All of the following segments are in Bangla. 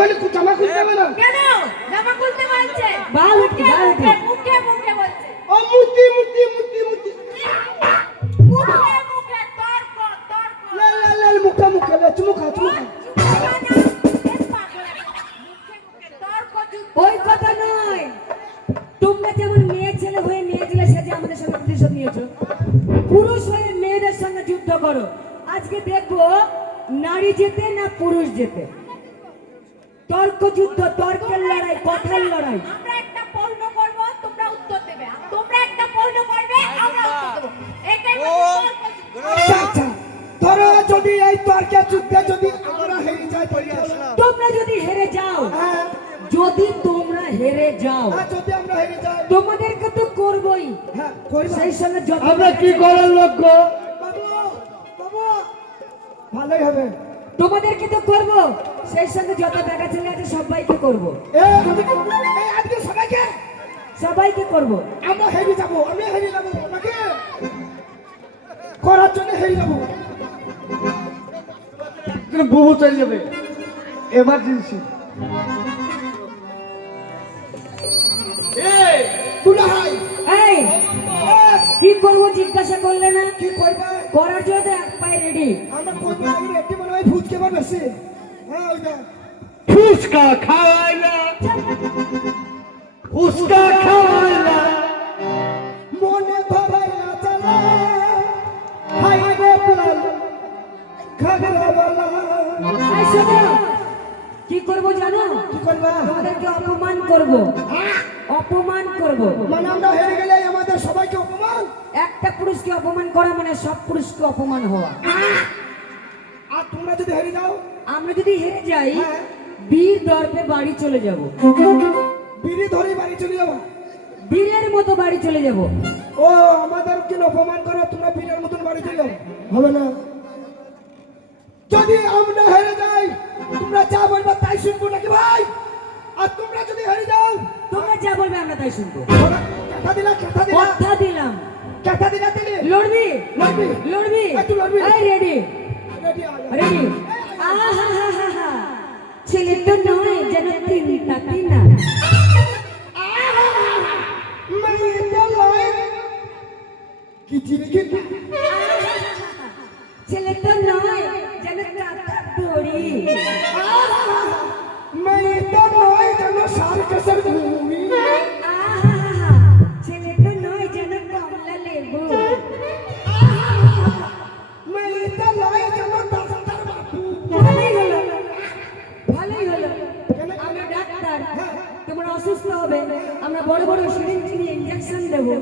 হলে জামা খুলতে হবে না কেন জামা খুলতে বলছে বালতি বালতি মুখে মুখে বলছে ও মুতি মুতি মুতি মুতি মুখে মুখে তর্ক তর্ক লা লা লা মুখা মুখা লে চুমুখা চুমুখা ওই কথা নয় তোমরা যেমন মেয়ে ছেলে হয়ে মেয়ে ছেলে সাথে আমাদের সঙ্গে প্রতিশোধ নিয়েছো পুরুষ হয়ে মেয়েদের সঙ্গে যুদ্ধ করো আজকে দেখবো নারী যেতে না পুরুষ যেতে তর্ক যুদ্ধ তর্কের লড়াই কথার লড়াই আমরা একটা প্রশ্ন করব তোমরা উত্তর দেবে তোমরা একটা প্রশ্ন করবে আমরা উত্তর দেব এটাই আচ্ছা আচ্ছা ধরো যদি এই তর্কের যুদ্ধে যদি আমরা হেরে যাই তোমরা যদি হেরে যাও হ্যাঁ যদি তোমরা হেরে যাও যদি আমরা হেরে যাই তোমাদেরকে তো করবই হ্যাঁ করব সেই সঙ্গে যত আমরা কি করার লোক গো বাবু বাবু ভালোই হবে তোমাদেরকে তো করব সেই সঙ্গে যত দেখা ছেলে আছে সবাইকে করব এই আজকে সবাইকে সবাইকে করব আমরা হেরে যাব আমি হেরে যাব আমাকে করার জন্য হেরে যাব বুবু চলে যাবে এমার্জেন্সি দুলাহাই এই কি করব জিজ্ঞাসা করলে না কি করবে করার জন্য তো এক পায়ে রেডি আমরা করব এই রেডি মনে হয় ভূত কেবার বেশি হ্যাঁ ওইটা ফুচকা খাওয়াইলা ফুচকা খাওয়াইলা মনে ধরাই না চলে হাই রে প্লান ঘাগরা বালা এই শোনো কি করব জানো কি করবা তোমাদেরকে অপমান করব অপমান করব মানে আমরা হেরে গেলে আমাদের সবাইকে অপমান একটা পুরুষকে অপমান করা মানে সব পুরুষকে অপমান হওয়া আর তোমরা যদি হেরে যাও আমরা যদি হেরে যাই হ্যাঁ। বীর দর্পে বাড়ি চলে যাব বিড়ি ধরে বাড়ি চলে যাবো বীরের মতো বাড়ি চলে যাব ও আমাদের কেন অপমান করো তোমরা বীরের মতন বাড়ি চলে যাও হবে না যদি আমরা হেরে যাই তোমরা যা বলবে তাই শুনবো নাকি ভাই আর তোমরা যদি হেরে যাও তোমরা যা বলবে আমরা তাই শুনবো কথা দিলা কথা দিলাম কথা দিলা দিলে লড়বি লড়বি লড়বি এই তুই লড়বি। এই রেডি রেডি আ যা। রেডি আহা ছেলে তো নয় যেন তিনটা তিনা मैं तो लॉय কি চিনি কি ছেলে তো নয় যেন কাটা দড়ি मैं तो लॉय জানো সার কেসর ঘুমি আহা ছেলে তো নয় যেন কমলা লেবু मैं तो लॉय জানো ডাক্তার বাবু ভালোই হলো আমরা ডাক্তার তোমরা অসুস্থ হবে আমরা বড় বড় সিরিঞ্জ নিয়ে ইনজেকশন দেবো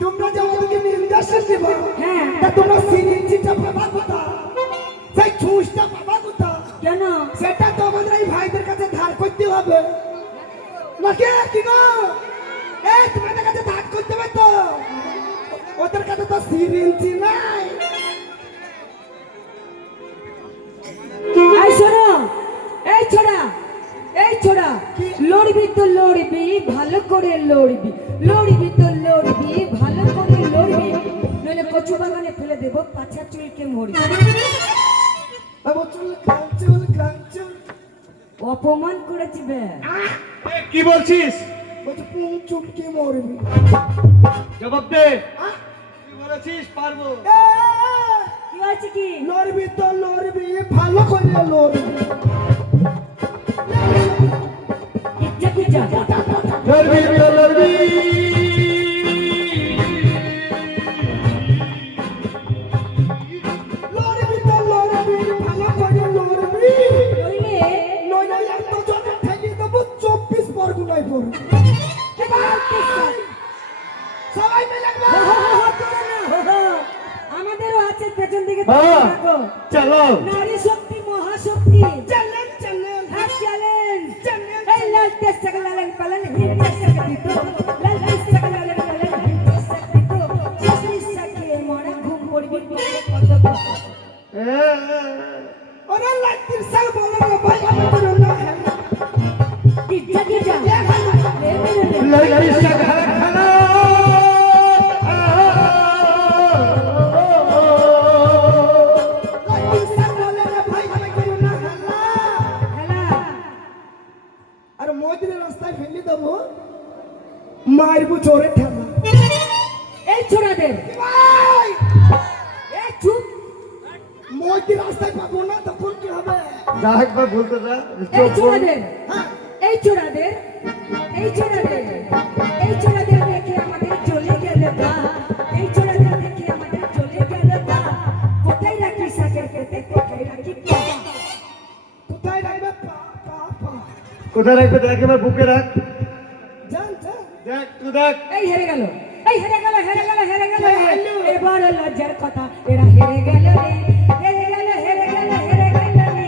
তোমরা যে আমাদেরকে ইনজেকশন দিবা হ্যাঁ তা তোমরা সিরিঞ্জটা পাবা কোথা সেই ছুঁচটা পাবা কোথা কেন সেটা তো আমাদের এই ভাইদের কাছে ধার করতে হবে নাকি কি গো এই তোমাদের কাছে ধার করতে হবে তো ওদের কাছে তো সিরিঞ্জ নাই এই শোনো এই ছোড়া লড়বি তো লড়বি ভালো করে লড়বি ভালো করে লড়বি নইলে কচু বাগানে ফেলে দেবো পাছা চুলকে মরি বাবু চুল কাঞ্চুল অপমান করেছি বে কি বলছিস বলছে পুং চুপকে মরবি জবাব দে কি বলেছিস পারবো কি হয়েছে কি লড়বি তো লড়বি ভালো করে লড়বি কিচ্ছা লড়বি তো লড়বি লড়বি তো লড়বি ভালো করে লড়বি নইলে নইলে এত জনে ঠেলিয়ে দেবো 24 পরগুনায় পড়বি কি বলছিস সবাই মিলে আমাদেরও আছে পেছন দিকে হ্যাঁ। দেখো চলো নারী শক্তি মহাশক্তি চ্যালেঞ্জ হ্যাঁ চ্যালেঞ্জ এই লাল দেশ থেকে লালেন পালেন হিন্দে শক্তি তো লাল দেশ থেকে লালেন পালেন হিন্দে শক্তি তো শক্তি শক্তি মনে ঘুম পড়বি কত ওরে লাইটির সাল বলে না ভাই আমি তো না হ্যাঁ কিচ্ছা লড়বি সে ঘর খানা লাইটির সাল বলে না ভাই আমি তো মারবো জোরে ঠেলা এই ছোড়াদের ভাই এই চুপ মই কি রাস্তায় পাবো না তখন কি হবে যা একবার বলতে যা এই ছোড়াদের হ্যাঁ এই ছোড়াদের এই ছোড়াদের এই ছোড়াদের দেখে আমাদের চলে গেল গা এই ছোড়াদের দেখে আমাদের চলে গেল গা কোথায় রাখি সাকের খেতে কোথায় রাখি পা কোথায় রাখবে পা পা পা কোথায় রাখবে দেখ এবার বুকে রাখ জান জান দেখ তুই দেখ এই হেরে গেল এই হেরে গেল হেরে গেল হেরে গেল এবার লজ্জার কথা এরা হেরে গেল রে হেরে গেল হেরে গেল হেরে গেল রে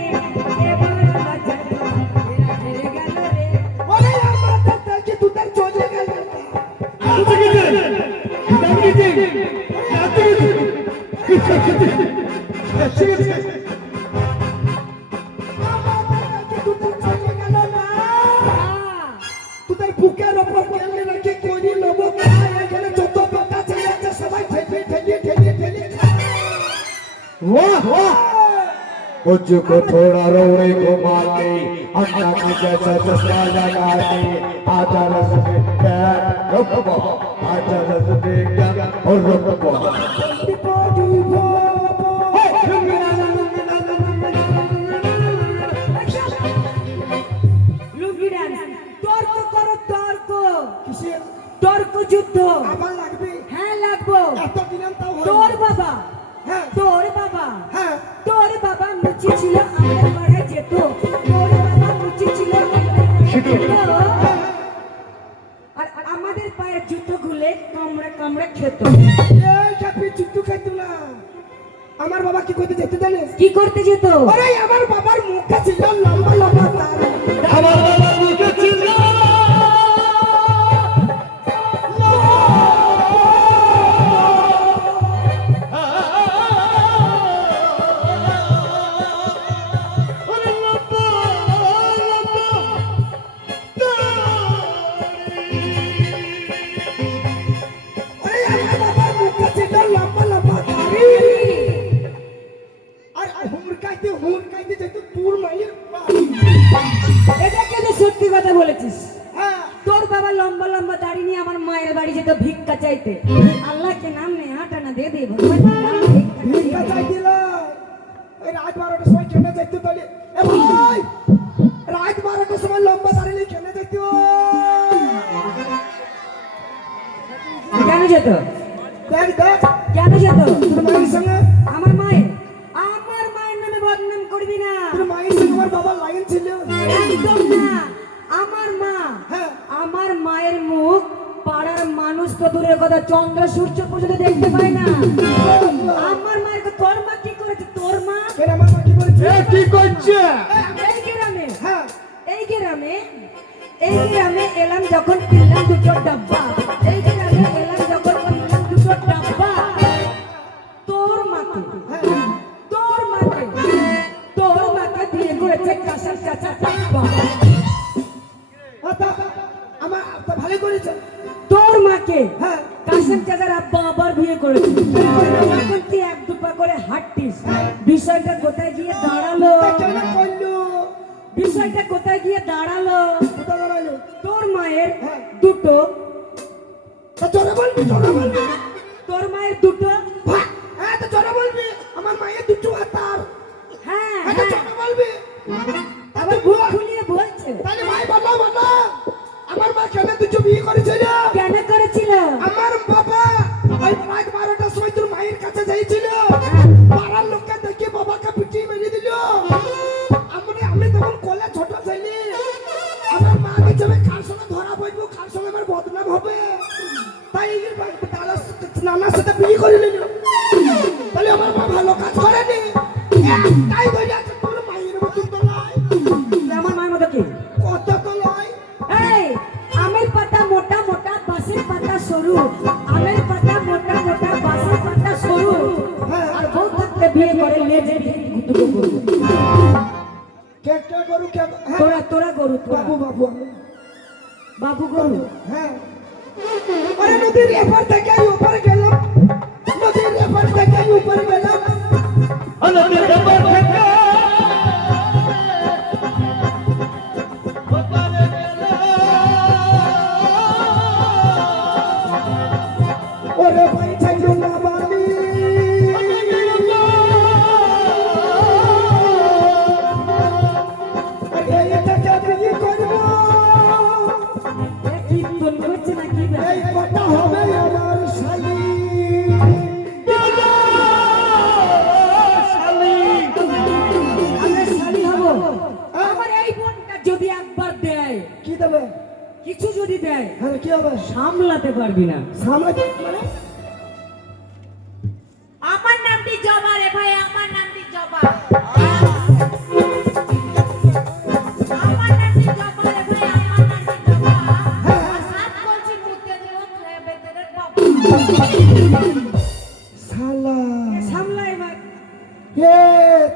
এবার লজ্জার কথা এরা হেরে গেল রে ওরে আমার দাদা কি তুই তার চলে গেল তুই কি দেখ দাম কি দেখ ঠিক আছে আমার দাদা কি তুই তার চলে গেল না তুই তার বুকের উপর কেমনে রাখি করি নেব এখানে যত বেটা ছেলে আছে সবাই ঠেলে ঠেলে ঠেলে ঠেলে वाह वाह मुझको थोड़ा रोने को मार के अन्ना की जैसा चश्मा लगा के आजा रस में प्यार रुकबा आजा रस में प्यार और रुकबा লুঙ্গি ডান্স তর্ক করো তর্ক কিসের তর্ক যুদ্ধ আবার লাগবে হ্যাঁ লাগবো এত দিলাম তাও হয় তোর বাবা হ্যাঁ তোর বাবা হ্যাঁ তোর বাবা মুচি ছিল আমাদের পাড়ায় যেত তোর বাবা মুচি ছিল আমাদের পাড়ায় যেত। আর আমাদের পায়ের জুতো গুলে কামড়ে কামড়ে খেত এই কাপি চুট্টু খাইতো না আমার বাবা কি করতে যেতে জানিস কি করতে যেত আরে আমার বাবার মুখটা ছিল লম্বা লম্বা তার আমার বাবা মুখে ছিল আরে আমার বাবার মুখটা ছিল লম্বা লম্বা দাড়ি আর হুমকাইতে যেত তোর মায়ের বাড়ি। এটা কিন্তু সত্যি কথা বলেছিস হ্যাঁ তোর বাবা লম্বা লম্বা দাড়ি নিয়ে আমার মায়ের বাড়ি যেত ভিক্ষা চাইতে আল্লাহ কে নাম নে আটানা দে দে ভগবান के नाम में ভিক্ষা চাই দিল এই রাত 12টার সময় কেনে যাইতো তাহলে এ ভাই রাত 12টার সময় লম্বা দাড়ি নিয়ে কেনে যাইতো কেন যেত দেখ দেখ কেন যেত তোর মায়ের সঙ্গে আমার মায়ের নামে বদনাম করবি না তোর মায়ের সঙ্গে আমার বাবার লাইন ছিল একদম না আমার মা হ্যাঁ আমার মায়ের মুখ পাড়ার মানুষ তো দূরের কথা চন্দ্র সূর্য পর্যন্ত দেখতে পায় না আমার মায়ের তোর মা কি করেছে তোর মা কেন আমার মা কি করেছে এ কি করছে এই গ্রামে হ্যাঁ এই গ্রামে এলাম যখন কিনলাম দুটো ডাব্বা এই গ্রামে এলাম যখন কিনলাম দুটো ডাব্বা তোর মাকে বিয়ে করেছে কাসার চাচা ডাব্বা আতা আমার আতা ভালো করেছে তোর মাকে হ্যাঁ কাসেম চাচার আব্বা আবার বিয়ে করেছে এখন তুই এক দুপা করে হাঁটতিস বিষয়টা কোথায় গিয়ে দাঁড়ালো কেন করলো বিষয়টা কোথায় গিয়ে দাঁড়ালো কোথা দাঁড়ালো তোর মায়ের হ্যাঁ। দুটো তা জোরে বলবি তোর মায়ের দুটো ভাই, হ্যাঁ তো জোরে বলবি আমার মায়ের দুটো হাতার হ্যাঁ হ্যাঁ তো হ্যাঁ। জোরে বলবি আবার বুক খুলিয়ে বলছে তাহলে ভাই বলো আমার মা কেন দুটো বিয়ে করেছিল কেন করেছিল আমার বাবা ওই রাত 12টার সময় তোর মায়ের কাছে যাইছিল পাড়ার লোককে দেখে বাবাকে পিটিয়ে মেরে দিল আমি তখন কোলে ছোট ছেলে আমার মা দেখছে কার সঙ্গে ধরা পড়বো কার সঙ্গে আমার বদনাম হবে তাই নানার সাথে বিয়ে করে নিল তাহলে আমার মা ভালো কাজ করেনি তাই ধরে আছে তোর মায়ের মতন তো নয় আমার মায়ের মতো কি কত তো নয় এই আমের পাতা মোটা মোটা বাঁশের পাতা সরু আমের পাতা মোটা মোটা বাঁশের পাতা সরু হ্যাঁ আর বউ থাকতে বিয়ে করে লেজে দুটো গরু কে করু কে হ্যাঁ তোরা গরু তোরা। বাবু বাবু বাবু গরু হ্যাঁ আরে নদীর এপার থেকে আমি উপরে গেলাম নদীর এপার থেকে আমি উপরে গেলাম নদীর এপার থেকে ওপারে গেলাম কি হবে? সামলাতে পারবি না। সামলাতে মানে আমার নামটি জবা রে ভাই, আমার নামটি জবা। আমার নামটি জবা রে ভাই, আমার নামটি জবা। সাত বলছি মুতে দেব খায় বেতের বাবা। শালা সামলা এবার। এ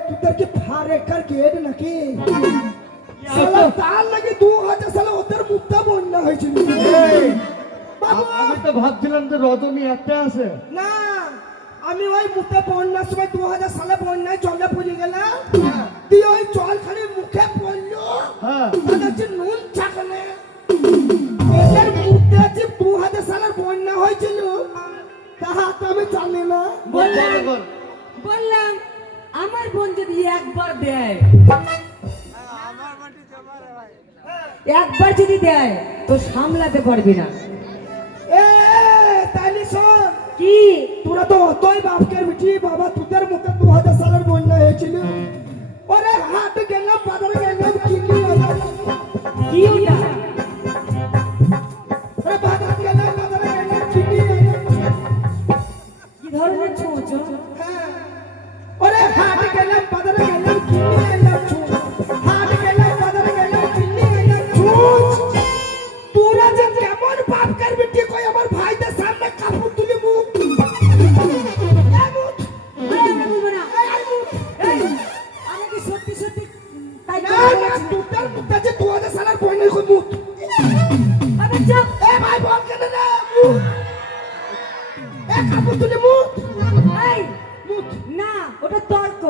তোদের কি ফারে কার গেট নাকি? শালা তার লাগে 2000 সালে ওদের মুক্তা বন্যা হয়েছিল। বাবু আমি তো ভাবছিলাম যে রজনী একটা আছে। না, আমি ওই মুখে বন্যার সময় 2000 সালে বন্যায় জলে পড়ে গেলাম। দিয়ে ওই জল খালি মুখে পড়লো। হ্যাঁ। তাদের যে নুন ছাকলে এদের মুখে যে 2000 সালের বন্যা হয়েছিল তাহা তো আমি জানি না। বললাম আমার বোন যদি একবার দেয়, একবার যদি দেয় তো সামলাতে পারবি না। এ তাইলে শোন, কি তোরা তো অতই বাপকের বিটি বাবা, তোদের মুখে 2000 সালের বন্যা হয়েছিল। ওরে হাট গেলাম, বাজারে গেলাম, কিনি কি ওটা? ওরে বাজারে গেলাম, বাজারে গেলাম, কিনি কি ধরনের ছোঁচ? হ্যাঁ। ওরে হাট গেলাম, বাজারে গেলাম, কিনি এলাম ছুঁচ। হাট গেলাম, বাজারে গেলাম, কিনি এলাম ছুঁচ। তোরা যে কেমন বাপকের বিটি কই আমার ভাইদের সামনে কাপড় তুলে মুখ। আমি বলবো না। এই, আমি কি সত্যি সত্যি তাই না, কথা না, বলছি? তোদের মুখে যে 2000 সালের বন্যা কই মুখ। আবে চুপ। এ ভাই বল কেন রে মুখ। এ কাপড় তুলে মুখ। এই, না ওটা তর্ক।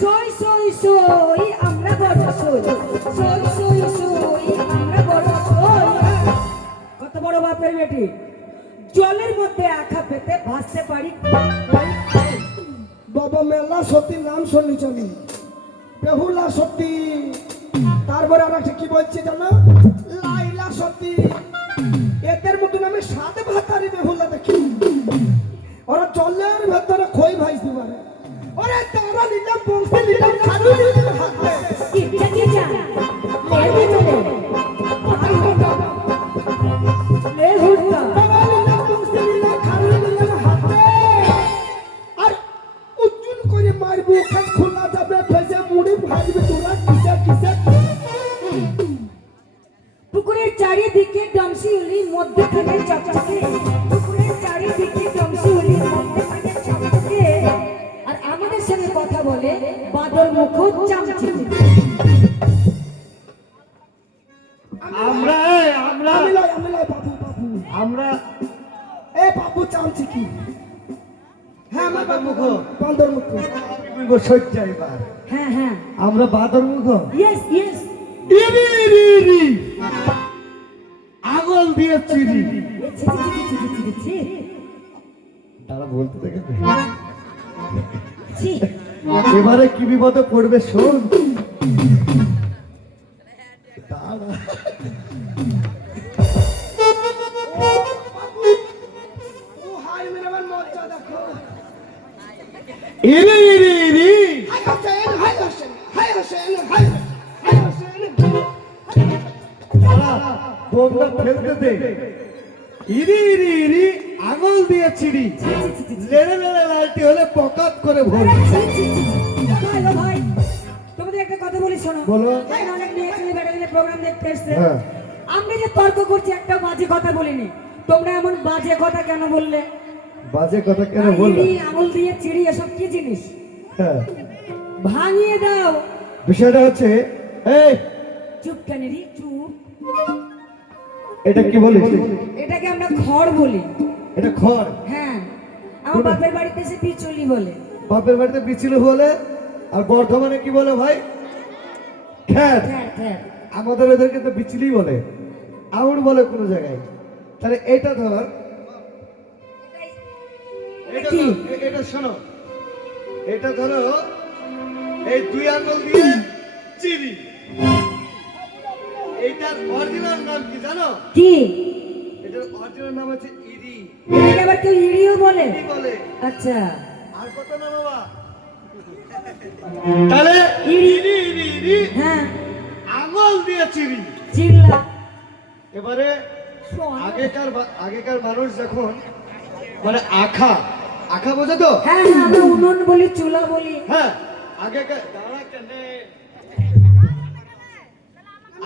সই সই সই আমরা বড় সই, সই সই সই আমরা বড় সই। কত বড় বাপের বেটি, জলের মধ্যে একা পেতে ভাসতে পারি। বাবা মেলা সত্যি নাম শুনেছি আমি, বেহুলা সত্যি। তারপরে আর একটা কি বলছি জানো, লাইলা সত্যি। এদের মতন আমি সাত ভাতারি বেহুলা দেখি। ওরা জলের ভেতরে খই ভাইতে পারে। ওরে তারা নিলাম বংশে নিলাম খালু নিলাম হাতে। কিটা কি চান? লেবে চলে। লে হুড়কা। বাবা নিলাম বংশে নিলাম খালু নিলাম হাতে। আর উজ্জুল করে মারবো, খান খোলা যাবে, ভেজে মুড়ি ভাজবে, তোরা কিসে কিসে। পুকুরের চারিদিকে ডমসিউলি, মধ্যখানে চকচকে। পুকুরের চারিদিকে ডমসিউলি, মধ্যখানে চকচকে। আর আমাদের সঙ্গে কথা বলে বাদল মুখ চামচে। আমরা আমি লাই বাবু বাবু। আমরা এ বাবু চামচি কি? হ্যাঁ আমার বাদর মুখ। বান্দর মুখ। সহ্য এবার হ্যাঁ হ্যাঁ, আমরা বাদর মুখ। Yes yes. ইরি রি রি আগল দিয়ে চিরি। তারা বলতে থাকে এবারে কি বিপদে পড়বে শোন। দাঁড়া। ও হাই মেরে আমার মজা দেখো। ইরি রি রি হাই হোসেন, হাই হোসেন, হাই হোসেন, হাই হাই হোসেন। তারা বোমটা ফেলতে দে। ইরি রি রি আগল দিয়ে চিড়ি। লেড়ে লেড়ে লালটি হলে পকাত করে ভরি। ভাই ও ভাই, তোমাদের একটা কথা বলি শোনো। বলো। এখানে অনেক মেয়ে ছেলে বেটা ছেলে প্রোগ্রাম দেখতে এসছে। হ্যাঁ। আমরা যে তর্ক করছি একটা বাজে কথা বলিনি। তোমরা এমন বাজে কথা কেন বললে? বাজে কথা কেন বললা? ইড়ি, আঙুল দিয়ে চিড়ি এসব কি জিনিস? হ্যাঁ, ভাঙিয়ে দাও। বিষয়টা হচ্ছে এই চুপ কেন রে, চুপ। এটা কি বলিস? এটাকে আমরা খড় বলি। এটা খড়। হ্যাঁ, আমার বাপের বাড়িতে সে পিচুলি বলে। বাপের বাড়িতে বিছিল বলে, আর বর্ধমানে কি বলে ভাই? খ্যার। খ্যার, খ্যার। আমাদের এদেরকে তো বিচলি বলে, আউড় বলে কোনো জায়গায়। তাহলে এটা ধর, এটা কি? ধর, এটা শোনো, এটা ধরো এই দুই আঙুল দিয়ে চিরি। এইটার অরিজিনাল নাম কি জানো? কি? এটার অরিজিনাল নাম হচ্ছে ইরি। এটাকে আবার কেউ ইড়িও বলে? ইরি বলে। আচ্ছা, আর কত না বাবা? তাহলে ইরি ইরি ইরি হ্যাঁ, আঙুল দিয়ে চিরি। চিল্লা। এবারে শোন। আগেকার মানুষ যখন মানে আখা বোঝে তো? হ্যাঁ হ্যাঁ, আমরা উনুন বলি, চুলা বলি। হ্যাঁ,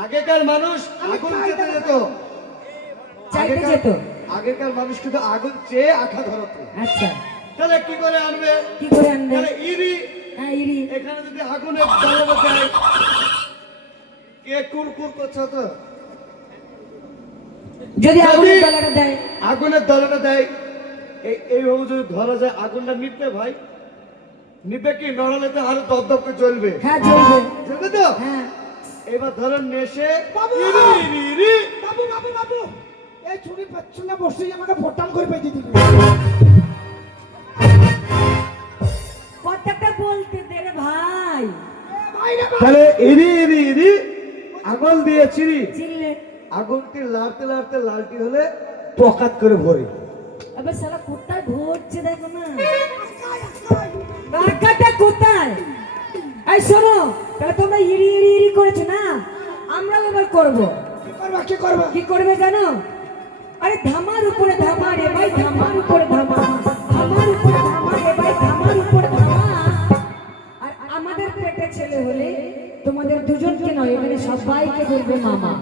আগেকার মানুষ আগুন যেতে যেত। চাইতে যেত। আগেকার মানুষ কিন্তু আগুন চেয়ে আখা ধরতো। আচ্ছা, তাহলে কি করে আনবে? কি করে আনবে? তাহলে ইরি, হ্যাঁ, ইরি। এখানে যদি আগুনের জ্বালানো যায়, কে কুরকুর করছে তো? যদি আগুনের বেলাটা দেয়, আগুনের দলাটা দেয়, এইভাবে যদি ধরা যায় আগুনটা নিবে ভাই, নিবে কি? নড়ালে তো আরো দপদপ করে জ্বলবে। হ্যাঁ জ্বলবে। জ্বলবে তো? হ্যাঁ। এবার ধরেন নেশে বাবু! ইরি ইরি ইরি। বাবু বাবু বাবু, এই ছুরি পাচ্ছ না, বসেই আমাকে ফটাম করে পেয়ে দিবি। কথাটা বলতে দে রে ভাই। ভাই রে ভাই। তাহলে ইরি ইরি ইরি আগুন দিয়ে চিরি, চিনলে? আগুনটি লাড়তে লাড়তে লালটি হলে পকাত করে ভরে। এবার শালা কোথায় ভরছে দেখো না, টাকাটা কোথায়? এই শোনো, তাহলে তোমরা ইরি ইরি ইরি করেছো না, আমরাও এবার করবো। কি করবা কি করবা? কি করবে জানো? আরে ধামার উপরে ধামা রে ভাই, ধামার উপরে ধামা, ধামার উপরে ধামা রে ভাই, ধামার উপরে ধামা। আর আমাদের পেটে ছেলে হলে তোমাদের দুজনকে নয়, এখানে সবাইকে বলবে মামা।